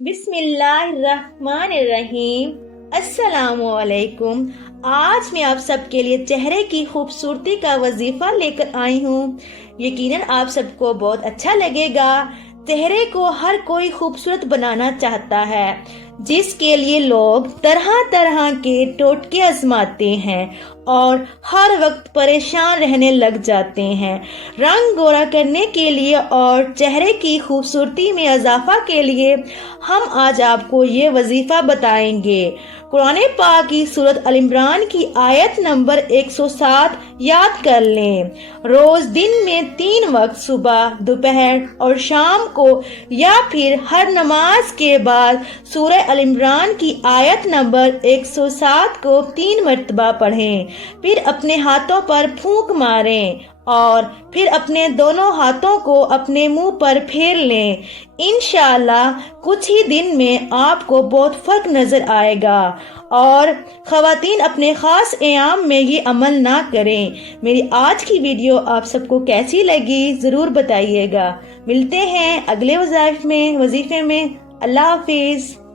بسم اللہ الرحمن الرحیم۔ السلام علیکم۔ آج میں آپ سب کے لیے چہرے کی خوبصورتی کا وظیفہ لے کر آئی ہوں۔ یقیناً آپ سب کو بہت اچھا لگے گا۔ چہرے کو ہر کوئی خوبصورت بنانا چاہتا ہے، جس کے لیے لوگ طرح طرح کے ٹوٹکے آزماتے ہیں اور ہر وقت پریشان رہنے لگ جاتے ہیں۔ رنگ گورا کرنے کے لیے اور چہرے کی خوبصورتی میں اضافہ کے لیے ہم آج آپ کو یہ وظیفہ بتائیں گے۔ قرآن پاک کی سورۃ آل عمران کی آیت نمبر 107 یاد کر لیں۔ روز دن میں 3 وقت صبح، دوپہر اور شام کو یا پھر ہر نماز کے بعد سورہ آل عمران کی آیت نمبر 107 کو 3 مرتبہ پڑھیں، پھر اپنے ہاتھوں پر پھونک ماریں اور پھر اپنے دونوں ہاتھوں کو اپنے منہ پر پھیر لیں۔ انشاءاللہ کچھ ہی دن میں آپ کو بہت فرق نظر آئے گا۔ اور خواتین اپنے خاص ایام میں یہ عمل نہ کریں۔ میری آج کی ویڈیو آپ سب کو کیسی لگی ضرور بتائیے گا۔ ملتے ہیں اگلے وظیفے میں۔ اللہ حافظ۔